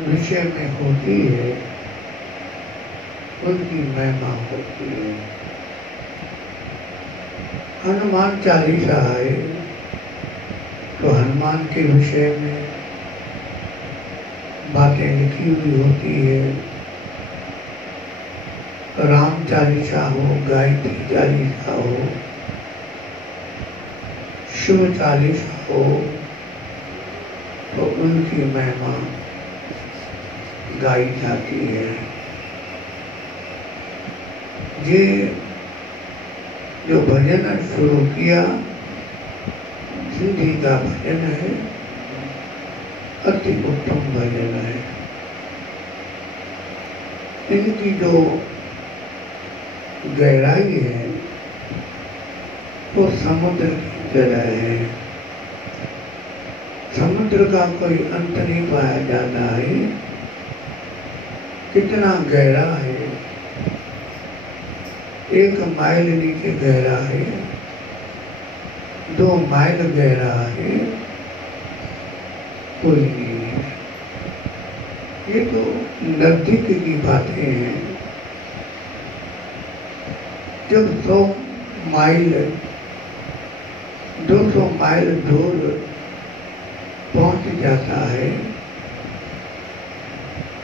विषय में होती है उनकी महिमा होती है। हनुमान चालीसा है तो हनुमान के विषय में बातें लिखी हुई होती है। राम चालीसा हो, गायत्री चालीसा हो, शिव चालीसा हो, तो उनकी महिमा गाई जाती है। ये जो भजन शुरू किया सिद्धि का भजन है, अति उत्तम भजन है। इनकी जो गहराई है वो समुद्र की तरह है। समुद्र का कोई अंत नहीं पाया जाता है। कितना गहरा है, 1 माइल नीचे गहरा है, 2 माइल गहरा है, कोई नहीं है। ये तो नजदीक की बातें हैं। जब 100 माइल 200 माइल दूर पहुंच जाता है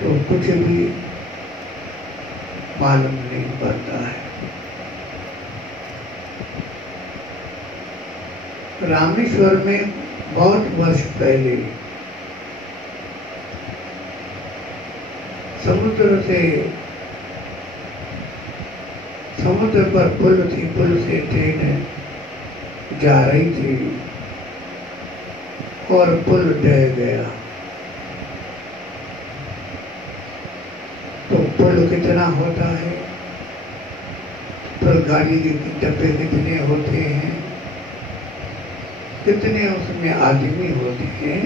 तो कुछ भी मालूम नहीं पड़ता है। रामेश्वर में बहुत वर्ष पहले समुद्र पर पुल थी, पुल से ट्रेन जा रही थी और पुल ढह गया। तो पुल कितना होता है, पुल गाड़ी के डब्बे कितने होते हैं, कितने उसमें आदमी होते हैं।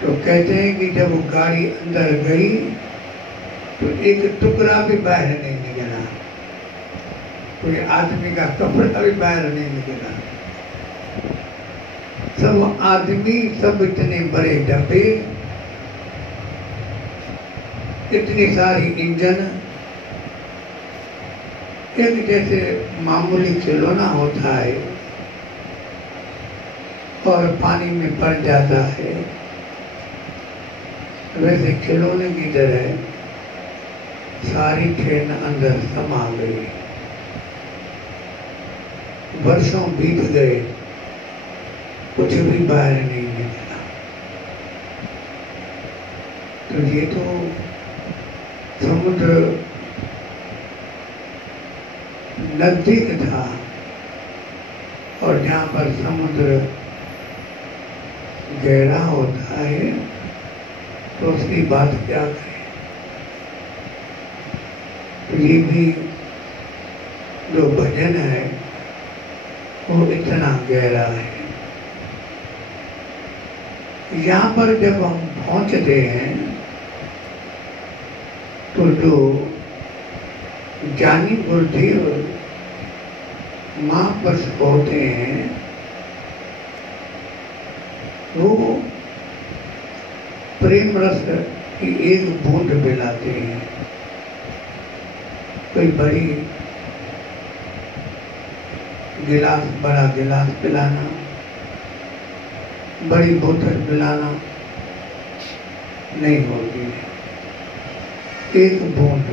तो कहते हैं कि जब गाड़ी अंदर गई तो एक टुकड़ा भी बाहर नहीं निकला, कोई आदमी का कपड़ा भी बाहर नहीं निकला। सब आदमी, सब इतने बड़े डब्बे, इतनी सारी इंजन, एक जैसे मामूली खिलौना होता है और पानी में पड़ जाता है, वैसे खिलौने की तरह सारी ट्रेन अंदर समा गई। वर्षों बीत गए, कुछ भी बाहर नहीं निकला। तो ये तो समुद्र नजदीक था, और जहाँ पर समुद्र गहरा होता है तो उसकी बात क्या करें। तो ये भी जो भजन है वो इतना गहरा है। यहाँ पर जब हम पहुँचते हैं तो जो ज्ञानी गुरुदेव महापुरुष होते हैं वो प्रेम रस की एक बूंद पिलाते हैं। कोई बड़ी गिलास, बड़ा गिलास पिलाना, बड़ी बोतल पिलाना नहीं होती है। एक बूंद,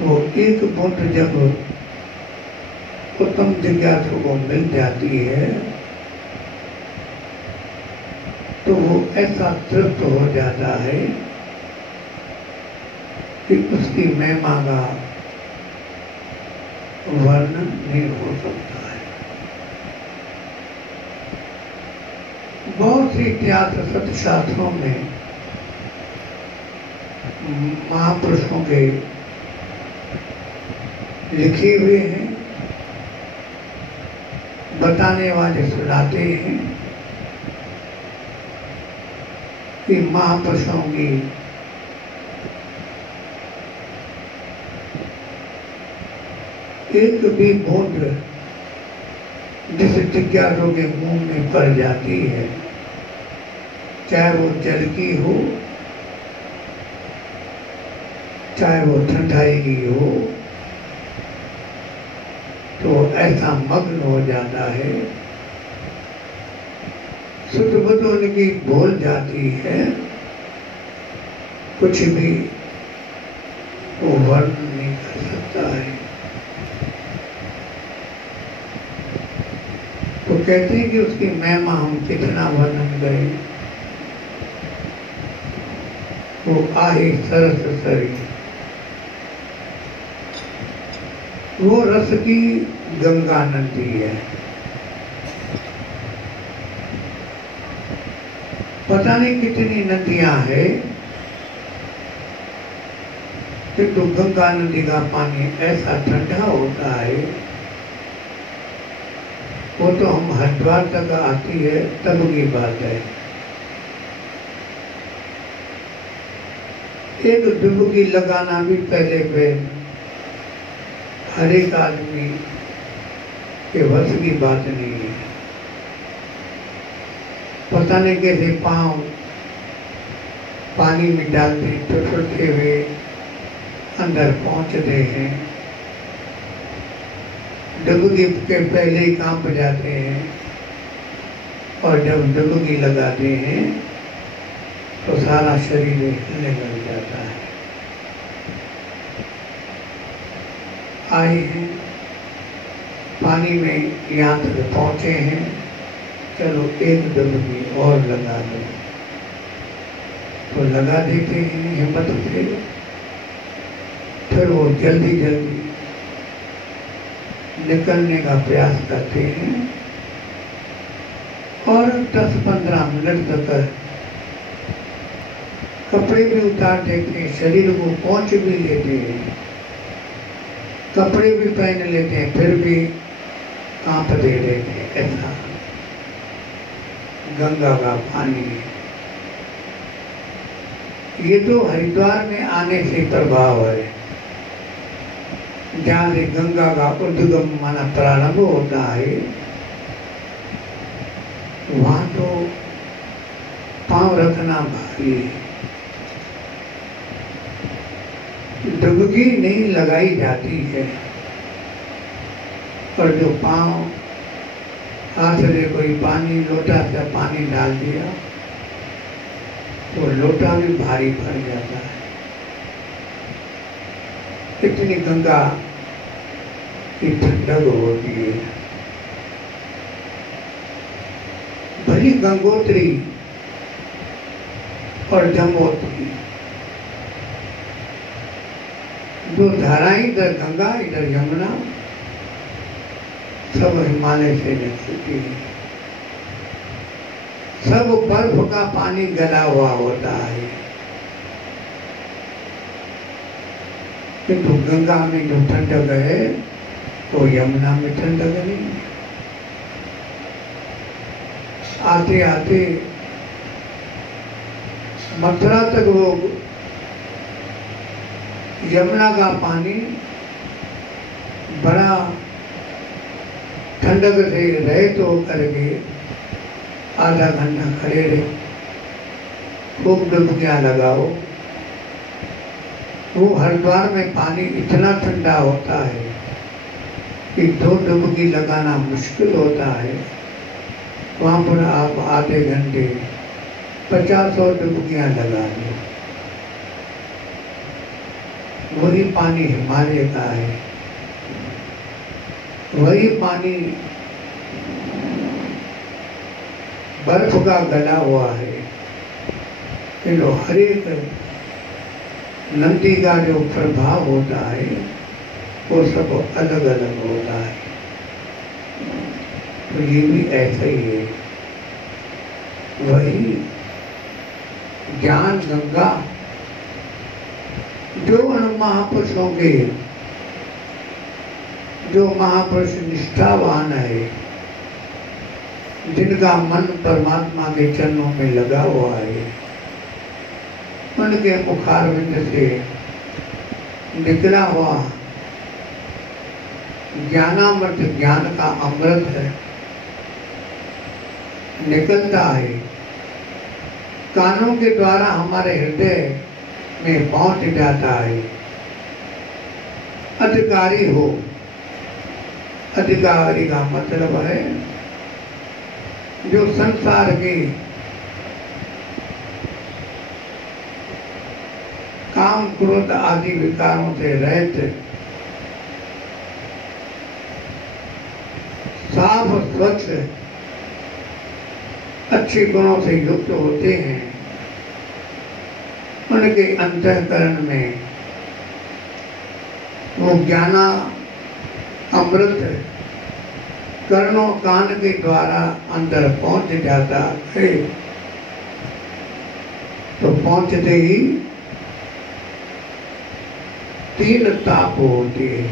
वो एक बूंद जब उत्तम जिज्ञासु को मिल जाती है तो वो ऐसा तृप्त हो जाता है कि उसकी महिमा का वर्णन नहीं हो सकता है। बहुत सी इतिहास सत्शास्त्रों में महापुरुषों के लिखे हुए हैं, बताने वाले सुनाते हैं कि महापुरुषों की एक भी बूंद जिस जिज्ञासु के मुंह में पड़ जाती है, चाहे वो जल की हो, चाहे वो ठंडाई की हो, तो ऐसा मग्न हो जाता है, शुद्ध बुद्ध उनकी भूल जाती है, कुछ भी वो वर्णन नहीं कर सकता है। तो कहते हैं कि उसकी महिमा हम कितना वर्णन करें, वो आए सरस सरी, वो रस की गंगा नदी है। पता नहीं कितनी नदियां हैं, किंतु गंगा नदी का पानी ऐसा ठंडा होता है, वो तो हम हरिद्वार तक आती है तब की बात है। एक डुबकी लगाना भी पहले पे हर एक आदमी के बस की बात नहीं है। पता नहीं कैसे पांव पानी में डालते टुटते हुए अंदर पहुंचते हैं, डुबकी के पहले ही कांप जाते हैं, और जब डुबकी लगाते हैं तो सारा शरीर हिलने लग जाता है। आए हैं पानी में, यहाँ तक पहुंचे हैं, चलो एक डुबकी और लगा दो, तो लगा देते हैं हिम्मत से। फिर वो जल्दी जल्दी निकलने का प्रयास करते हैं, और 10-15 मिनट तक कपड़े भी उतार देते हैं, शरीर को पोंछ भी लेते हैं, कपड़े भी पहन लेते हैं, फिर भी कांप दे देते हैं। ऐसा गंगा का पानी है। ये तो हरिद्वार में आने से प्रभाव है, जहाँ से गंगा का उद्गम माना प्रारंभ होता है, वहाँ तो पांव रखना भारी है। डुबकी नहीं लगाई जाती है, और जो पांव हाथ से कोई पानी लोटा से पानी डाल दिया तो लोटा भी भारी पड़ जाता है। इतनी गंगा की ठंडक होती है। भली गंगोत्री और जमोत्री, दो धाराएं, इधर गंगा इधर यमुना, सब हिमालय से निकलती है। सब बर्फ का पानी गला हुआ होता है, किंतु गंगा में जो ठंडक है वो यमुना में ठंडक नहीं है। आते आते मथुरा तक वो यमुना का पानी बड़ा ठंडक से रहे तो करके आधा घंटा खड़े रहे, खूब डुबकियां लगाओ। वो हरिद्वार में पानी इतना ठंडा होता है कि 2 डुबकी लगाना मुश्किल होता है। वहाँ पर आप आधे घंटे 50-100 डुबकियां लगा दो। वही पानी हिमालय का है, वही पानी बर्फ का गला हुआ है। तो हर एक नदी का जो प्रभाव होता है वो सब अलग अलग होता है। तो ये भी ऐसा ही है। वही ज्ञान गंगा जो उन महापुरुषों के, जो महापुरुष निष्ठावान है, जिनका मन परमात्मा के चरणों में लगा हुआ है, उनके मुखारविंद से निकला हुआ ज्ञानामृत, ज्ञान का अमृत है, निकलता है, कानों के द्वारा हमारे हृदय में पहुंच जाता है। अधिकारी हो, अधिकारी का मतलब है जो संसार के काम क्रोध आदि विकारों से रहित साफ स्वच्छ अच्छे गुणों से युक्त होते हैं। उनके अंतःकरण में वो ज्ञाना अमृत कर्णों कान के द्वारा अंदर पहुंच जाता है। तो पहुंचते ही तीन ताप होती है।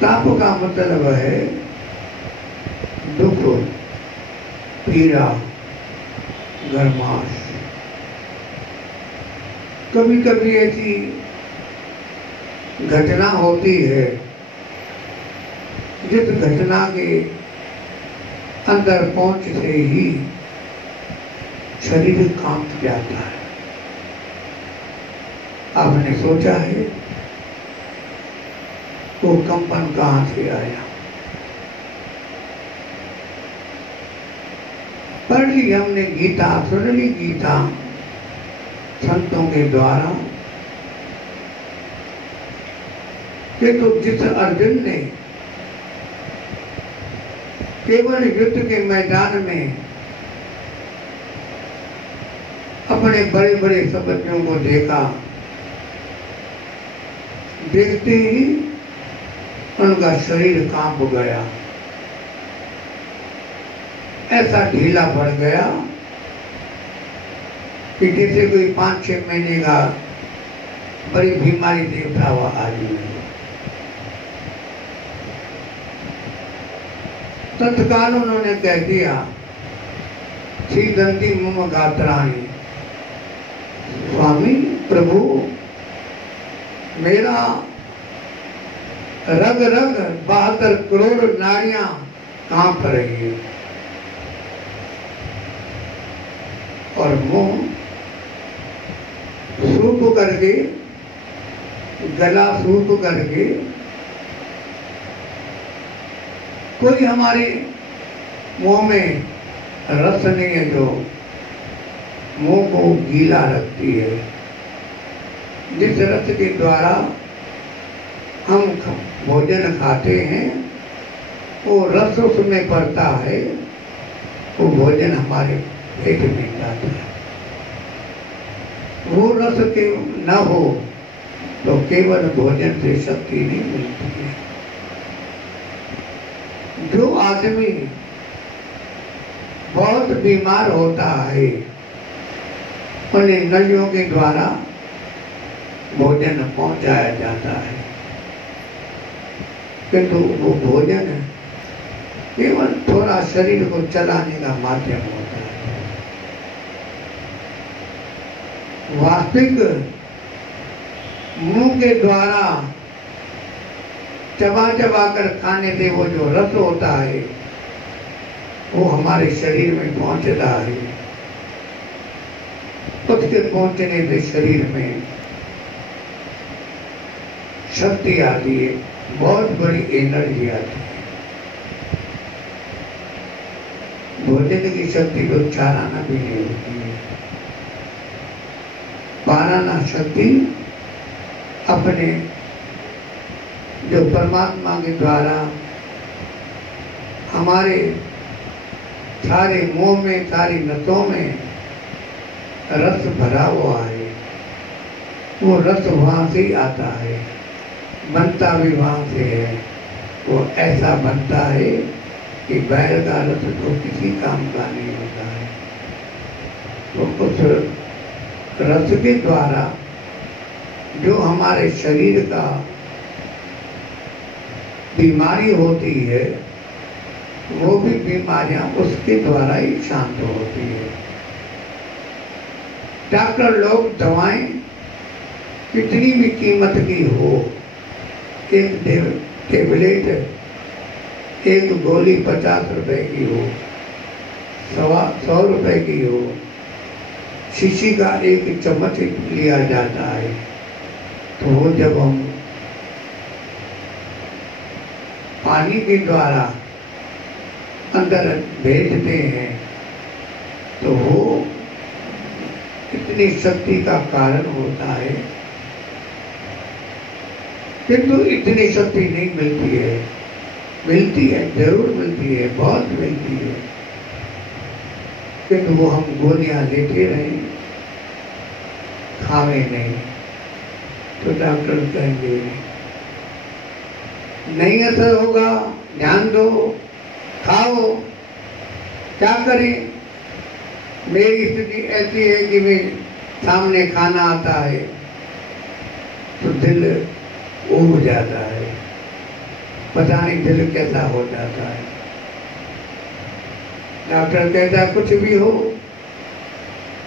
ताप का मतलब है दुख, पीड़ा, गर्माश। कभी कभी ऐसी घटना होती है जिस घटना के अंदर पहुंचते ही शरीर कांप जाता है। आपने सोचा है वो कंपन कहां से आया? पढ़ ली हमने गीता, सुन ली गीता संतों के द्वारा कि तो जिस अर्जुन ने केवल युद्ध के मैदान में अपने बड़े बड़े सपनों को देखा, देखते ही उनका शरीर कांप गया, ऐसा ढीला पड़ गया कि जैसे कोई 5-6 महीने का बड़ी बीमारी से उठा हुआ आदमी। तत्काल उन्होंने कह दिया, सीदंती मम गात्राणी, स्वामी प्रभु मेरा रग रग 72 करोड़ नाड़ियां कांप रही है और मुंह सूप करके, गला सूप करके, कोई हमारे मुंह में रस नहीं है जो मुंह को गीला रखती है। जिस रस के द्वारा हम भोजन खाते हैं वो रस उसमें पड़ता है, वो भोजन हमारे पेट में जाता है। वो रस के न हो तो केवल भोजन से शक्ति नहीं मिलती है। जो आदमी बहुत बीमार होता है उन्हें नलियों के द्वारा भोजन पहुंचाया जाता है, किंतु वो भोजन केवल थोड़ा शरीर को चलाने का माध्यम होता है। वास्तविक मुंह के द्वारा चबा चबा कर खाने से वो जो रस होता है वो हमारे शरीर में पहुंचता है। उसके पहुंचने से शरीर में शक्ति आती है, बहुत बड़ी एनर्जी आती है। भोजन की शक्ति को चाराना भी नहीं होती है। पाराना शक्ति अपने जो परमात्मा के द्वारा हमारे सारे मुंह में, सारी नसों में रस भरा हुआ है, वो रस वहां से ही आता है, बनता भी वहां से है। वो ऐसा बनता है कि बैल का रस तो किसी काम का नहीं होता है। तो उस रस के द्वारा जो हमारे शरीर का बीमारी होती है वो भी बीमारियां उसके द्वारा ही शांत होती है। डॉक्टर लोग दवाएं कितनी भी कीमत की हो, एक टेबलेट, एक गोली 50 रुपए की हो, 100 रुपए की हो, शीशी का एक चम्मच लिया जाता है, तो वो जब हम पानी के द्वारा अंदर भेजते हैं तो वो कितनी शक्ति का कारण होता है। किंतु इतनी शक्ति नहीं मिलती है, मिलती है, जरूर मिलती है, बहुत मिलती है, किंतु वो हम गोलियां लेते रहे, खावे नहीं, तो डॉक्टर कहेंगे नहीं असर होगा, ध्यान दो, खाओ। क्या करें? मेरी स्थिति ऐसी है कि मैं सामने खाना आता है तो दिल उब जाता है, पता नहीं दिल कैसा हो जाता है। डॉक्टर कहता है कुछ भी हो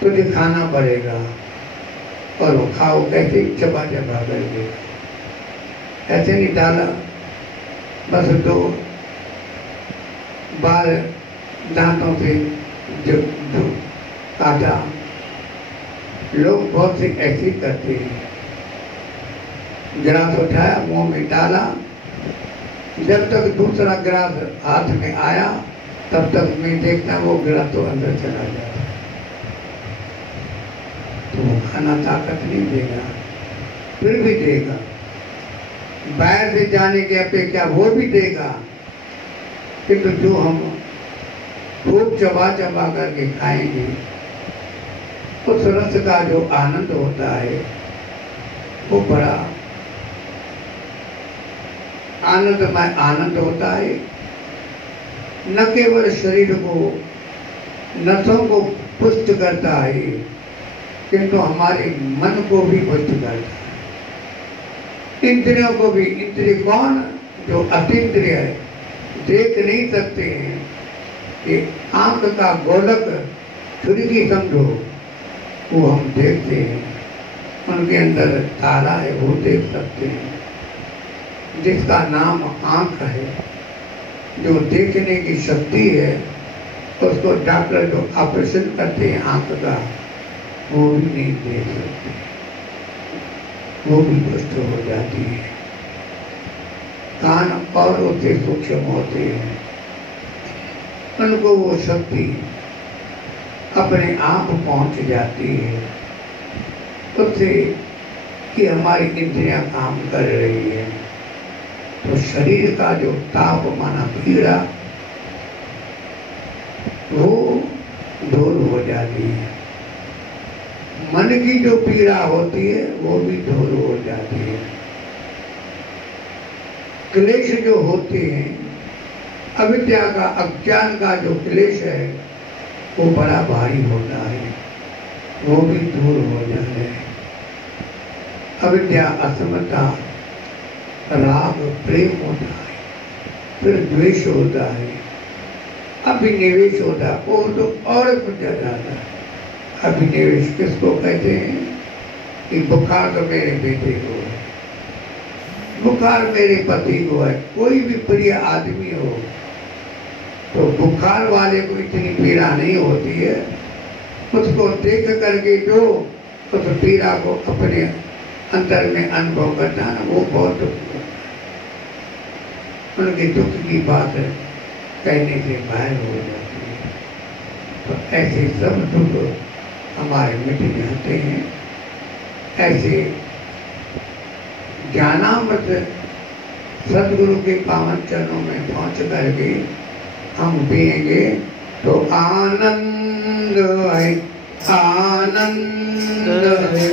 तुझे खाना पड़ेगा, और वो खाओ, कैसे चबा चबा करके, ऐसे नहीं डाला, बस 2 बार दांतों से जो काटा। लोग बहुत से ऐसे करते हैं, गिलास उठाया, मुंह में डाला, जब तक दूसरा गिलास हाथ में आया तब तक मैं देखता वो गिलास तो अंदर चला जाता, तो वो खाना ताकत नहीं देगा, फिर भी देगा, बाहर से जाने की अपेक्षा वो भी देगा, किंतु जो हम खूब चबा चबा करके खाएंगे उस रस का जो आनंद होता है वो बड़ा आनंदमय आनंद होता है। न केवल शरीर को, नसों को पुष्ट करता है, किंतु हमारे मन को भी पुष्ट करता है, इंद्रियों को भी। इंद्रिय कौन? जो अतीन्द्रिय है, देख नहीं सकते हैं, ये आंख का गोलक खिड़की समझो, वो हम देखते हैं, उनके अंदर तारा है, वो देख सकते हैं, जिसका नाम आंख है, जो देखने की शक्ति है, उसको डॉक्टर जो ऑपरेशन करते हैं आंख का, वो भी नहीं देख सकते, वो भी दुष्ट हो जाती है। कान और उससे सूक्ष्म होते हैं, उनको वो शक्ति अपने आप पहुंच जाती है उससे कि हमारी इंद्रियां काम कर रही है, तो शरीर का जो ताप माना पीड़ा वो दूर हो जाती है, मन की जो पीड़ा होती है वो भी दूर हो जाती है। क्लेश जो होते हैं, अविद्या का, अज्ञान का जो क्लेश है वो बड़ा भारी होता है, वो भी दूर हो जाता है। अविद्या, असमता, राग, प्रेम होता है, फिर द्वेष होता है, अभिनिवेश होता है, वो तो और कुछ जाता है। अभिनिवेश किसको कहते हैं? कि बुखार तो मेरे बेटे को है, बुखार मेरे पति को है, कोई भी प्रिय आदमी हो तो बुखार वाले को इतनी पीड़ा नहीं होती है, उसको देख करके जो उस पीड़ा को अपने अंतर में अनुभव करता है, वो बहुत दुख होता है, उनके दुख की बात कहने से बाहर हो जाती है। तो ऐसे सब दुख हमारे मिट जाते हैं। ऐसे ज्ञानामृत सदगुरु के पावन चरणों में पहुंच करके हम पिएंगे तो आनंद है, आनंद है।